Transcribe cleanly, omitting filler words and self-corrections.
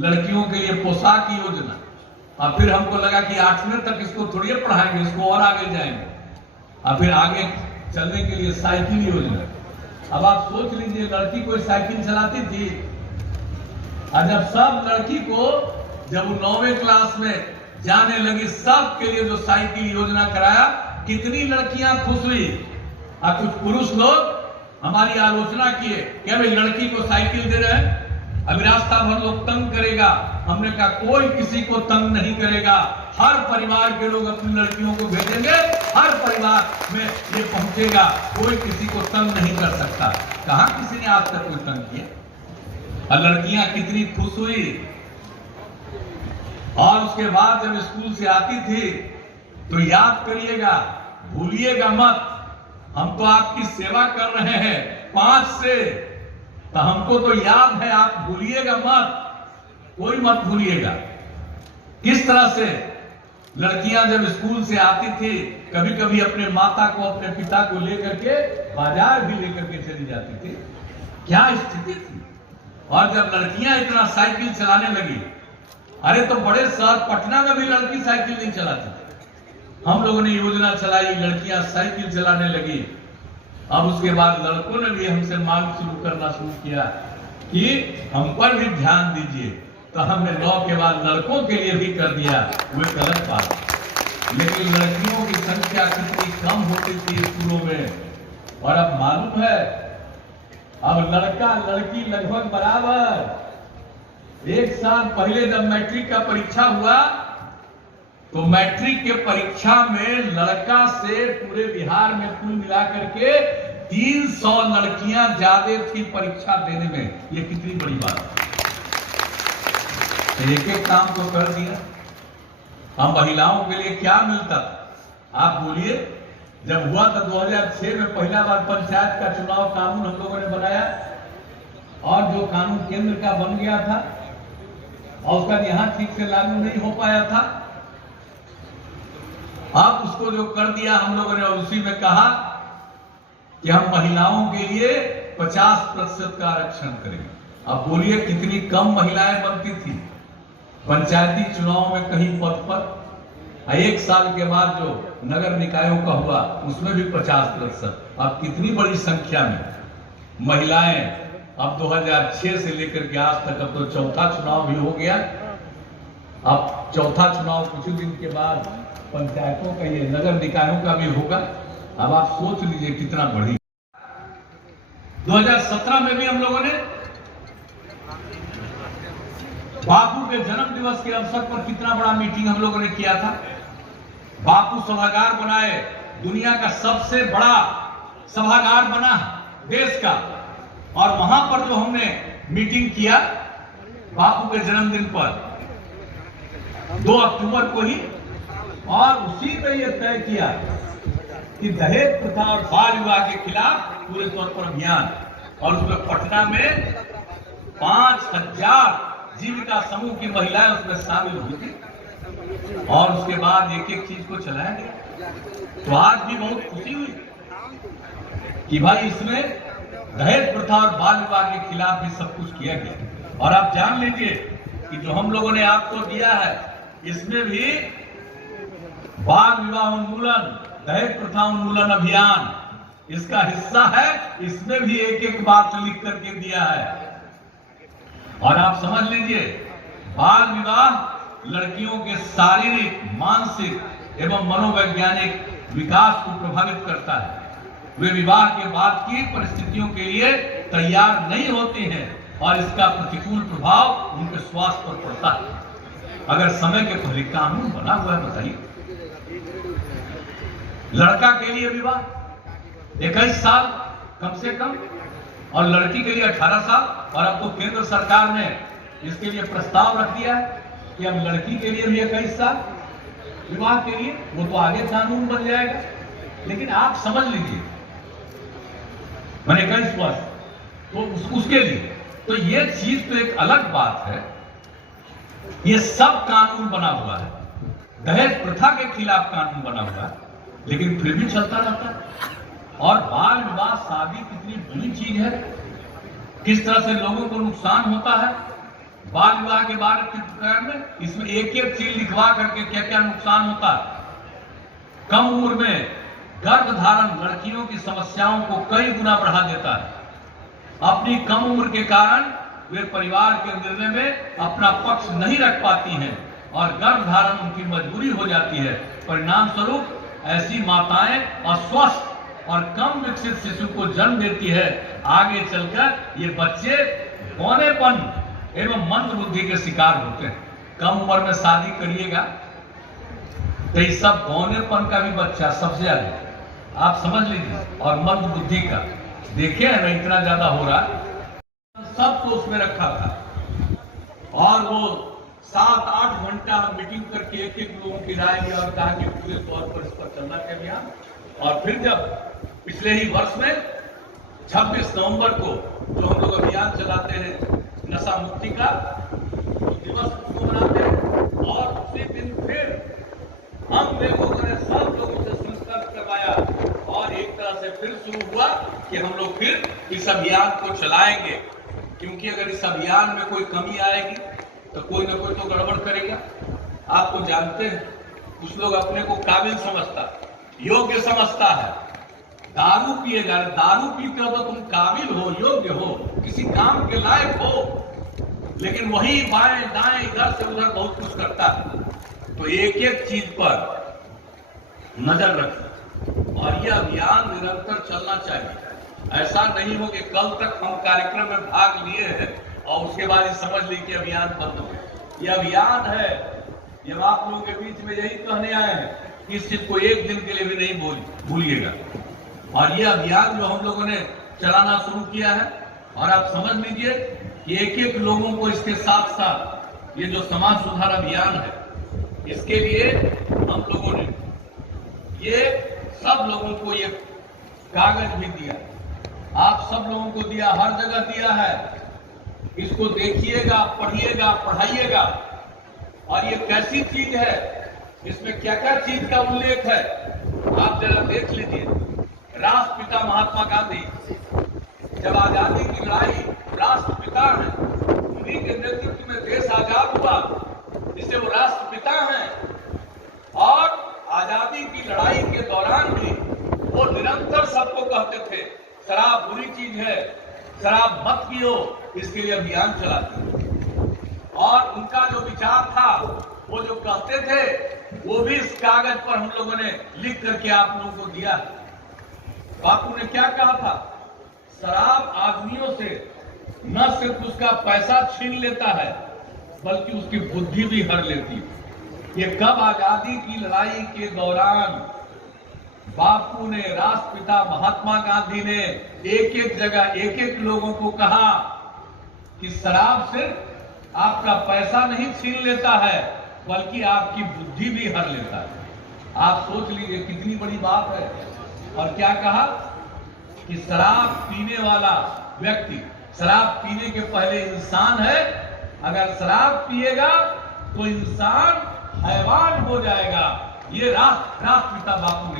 लड़कियों के लिए पोशाक योजना, और फिर हमको लगा कि 8वीं तक इसको थोड़ी पढ़ाएंगे, इसको और आगे जाएंगे, और फिर आगे चलने के लिए साइकिल योजना। अब आप सोच लीजिए, लड़की कोई साइकिल चलाती थी, और जब सब लड़की को जब वो 9वीं क्लास में जाने लगी, सब के लिए जो साइकिल योजना कराया, कितनी लड़कियां खुश हुई। और कुछ पुरुष लोग हमारी आलोचना किए कि अभी लड़की को साइकिल दे रहे हैं, अभी रास्ता भर लोग तंग करेगा। हमने कहा कोई किसी को तंग नहीं करेगा, हर परिवार के लोग अपनी लड़कियों को भेजेंगे, हर परिवार में ये पहुंचेगा, कोई किसी को तंग नहीं कर सकता। कहां किसी ने आज तक कोई तंग किया। और लड़कियां कितनी खुश हुई। और उसके बाद जब स्कूल से आती थी तो याद करिएगा, भूलिएगा मत, हम तो आपकी सेवा कर रहे हैं 5 से, तो हमको तो याद है, आप भूलिएगा मत, कोई मत भूलिएगा। किस तरह से लड़कियां जब स्कूल से आती थी, कभी कभी अपने माता को, अपने पिता को लेकर के बाजार भी लेकर के चली जाती थी। क्या स्थिति थी। और जब लड़कियां इतना साइकिल चलाने लगी, अरे तो बड़े शहर पटना में भी लड़की साइकिल नहीं चलाती। हम लोगों ने योजना चलाई, लड़कियां साइकिल चलाने लगी। अब उसके बाद लड़कों ने भी हमसे मांग करना शुरू किया कि हम पर भी ध्यान दीजिए, तो हमने 9 के बाद लड़कों के लिए भी कर दिया। वो गलत बात है, लेकिन लड़कियों की संख्या कितनी कम होती थी स्कूलों में। और अब मालूम है, अब लड़का लड़की लगभग बराबर। 1 साल पहले जब मैट्रिक का परीक्षा हुआ, तो मैट्रिक के परीक्षा में लड़का से पूरे बिहार में कुल मिलाकर के 300 लड़कियां ज्यादा थी परीक्षा देने में। ये कितनी बड़ी बात है। एक एक काम तो कर दिया। हम महिलाओं के लिए क्या मिलता, आप बोलिए। जब हुआ था 2006 में पहला बार पंचायत का चुनाव कानून हम लोगों ने बनाया, और जो कानून केंद्र का बन गया था और उसका यहां ठीक से लागू नहीं हो पाया था, अब उसको जो कर दिया हम लोगों ने, और उसी में कहा कि हम महिलाओं के लिए 50% का आरक्षण करेंगे। अब बोलिए कितनी कम महिलाएं बनती थी पंचायती चुनाव में कहीं पद पर। 1 साल के बाद जो नगर निकायों का हुआ, उसमें भी 50%। अब कितनी बड़ी संख्या में महिलाएं, अब 2006 से लेकर के आज तक, अब तो 4था चुनाव भी हो गया। अब 4था चुनाव कुछ दिन के बाद पंचायतों का, ये नगर निकायों का भी होगा। अब आप सोच लीजिए कितना बढ़ी। 2017 में भी हम लोगों ने बापू के जन्म दिवस के अवसर पर कितना बड़ा मीटिंग हम लोगों ने किया था। बापू सभागार बनाए, दुनिया का सबसे बड़ा सभागार बना देश का, और वहां पर जो हमने मीटिंग किया बापू के जन्मदिन पर 2 अक्टूबर को ही, और उसी में यह तय किया कि दहेज प्रथा और बाल विवाह के खिलाफ पूरे तौर पर अभियान। और उसमें पटना में 5000 जीविका समूह की महिलाएं उसमें शामिल हुई थी, और उसके बाद एक एक चीज को चलाया गया। तो आज भी बहुत खुशी हुई कि भाई इसमें दहेज प्रथा और बाल विवाह के खिलाफ भी सब कुछ किया गया। और आप जान लीजिए कि जो हम लोगों ने आपको दिया है, इसमें भी बाल विवाह उन्मूलन, दहेज प्रथा उन्मूलन अभियान इसका हिस्सा है। इसमें भी एक एक बात लिख करके दिया है। और आप समझ लीजिए, बाल विवाह लड़कियों के शारीरिक, मानसिक एवं मनोवैज्ञानिक विकास को प्रभावित करता है। वे विवाह के बाद की परिस्थितियों के लिए तैयार नहीं होती हैं, और इसका प्रतिकूल प्रभाव उनके स्वास्थ्य पर पड़ता है। अगर समय के पहले कानून बना हुआ है, बताइए। लड़का के लिए विवाह 21 साल कम से कम, और लड़की के लिए 18 साल। और अब तो केंद्र सरकार ने इसके लिए प्रस्ताव रख दिया है कि अब लड़की के लिए भी 21 साल विवाह के लिए, वो तो आगे कानून बन जाएगा। लेकिन आप समझ लीजिए, मैंने 21 वर्ष तो उसके लिए, तो ये चीज तो एक अलग बात है। ये सब कानून बना हुआ है, दहेज प्रथा के खिलाफ कानून बना हुआ है, लेकिन फिर भी चलता रहता है। और बाल विवाह, शादी कितनी बुरी चीज है, किस तरह से लोगों को नुकसान होता है। बाल विवाह के बारे में इसमें एक एक चीज लिखवा करके क्या क्या नुकसान होता है। कम उम्र में गर्भ धारण लड़कियों की समस्याओं को कई गुना बढ़ा देता है। अपनी कम उम्र के कारण वे परिवार के निर्णय में अपना पक्ष नहीं रख पाती हैं और गर्भ धारण उनकी मजबूरी हो जाती है। परिणाम स्वरूप ऐसी माताएं अस्वस्थ और कम विकसित शिशु को जन्म देती है। आगे चलकर ये बच्चे बौनेपन एवं मंद बुद्धि के शिकार होते हैं। कम उम्र में शादी करिएगा तो ये सब बौनेपन का भी बच्चा सबसे ज्यादा आप समझ लीजिए, और मंद बुद्धि का देखे है ना इतना ज्यादा हो रहा, सब तो उसमें रखा था। और वो 7-8 घंटा मीटिंग करके एक एक लोगों की राय लिया और कहा कि पूरे तौर पर इस पर चलना चाहिए अभियान। और फिर जब पिछले ही वर्ष में 26 नवंबर को जो हम लोग अभियान चलाते हैं नशा मुक्ति का दिवस को मनाते हैं, और उसी दिन फिर हम लेखकों ने सब लोगों से संकल्प करवाया और एक तरह से फिर शुरू हुआ कि हम लोग फिर इस अभियान को चलाएंगे। क्योंकि अगर इस अभियान में कोई कमी आएगी तो कोई ना कोई तो गड़बड़ करेगा। आप तो जानते हैं कुछ लोग अपने को काबिल समझता, योग्य समझता है। दारू पिएगा, दारू पीते हो तो तुम काबिल हो, योग्य हो, किसी काम के लायक हो, लेकिन वही बाएं दाएं इधर से उधर बहुत कुछ करता है। तो एक एक चीज पर नजर रखें और यह अभियान निरंतर चलना चाहिए। ऐसा नहीं हो कि कल तक हम कार्यक्रम में भाग लिए हैं और उसके बाद ये समझ ली कि अभियान बंद हो गया। यह अभियान है, जब आप लोगों के बीच में यही कहने आए हैं कि इस चीज को एक दिन के लिए भी नहीं भूलिएगा। और यह अभियान जो हम लोगों ने चलाना शुरू किया है, और आप समझ लीजिए कि एक एक लोगों को इसके साथ साथ ये जो समाज सुधार अभियान है इसके लिए हम लोगों ने ये सब लोगों को ये कागज भी दिया, आप सब लोगों को दिया, हर जगह दिया है। इसको देखिएगा, पढ़िएगा, पढ़ाइएगा। और ये कैसी चीज है, इसमें क्या क्या चीज का उल्लेख है आप जरा देख लीजिए। राष्ट्रपिता महात्मा गांधी जब आजादी की लड़ाई, राष्ट्रपिता हैं, उन्हीं के नेतृत्व में देश आजाद हुआ, इससे वो राष्ट्रपिता हैं। और आजादी की लड़ाई के दौरान भी वो निरंतर सबको कहते थे शराब बुरी चीज है, शराब मत पियो, इसके लिए अभियान चलाते थे। और उनका जो विचार था, वो जो कहते थे, वो भी इस कागज पर हम लोगों ने लिख करके आप लोगों को दिया। बापू ने क्या कहा था, शराब आदमियों से न सिर्फ उसका पैसा छीन लेता है बल्कि उसकी बुद्धि भी हर लेती है। ये कब, आजादी की लड़ाई के दौरान बापू ने, राष्ट्रपिता महात्मा गांधी ने एक एक जगह एक एक लोगों को कहा कि शराब सिर्फ आपका पैसा नहीं छीन लेता है बल्कि आपकी बुद्धि भी हर लेता है। आप सोच लीजिए कितनी बड़ी बात है। और क्या कहा कि शराब पीने वाला व्यक्ति शराब पीने के पहले इंसान है, अगर शराब पिएगा तो इंसान हैवान हो जाएगा। ये राष्ट्रपिता बापू ने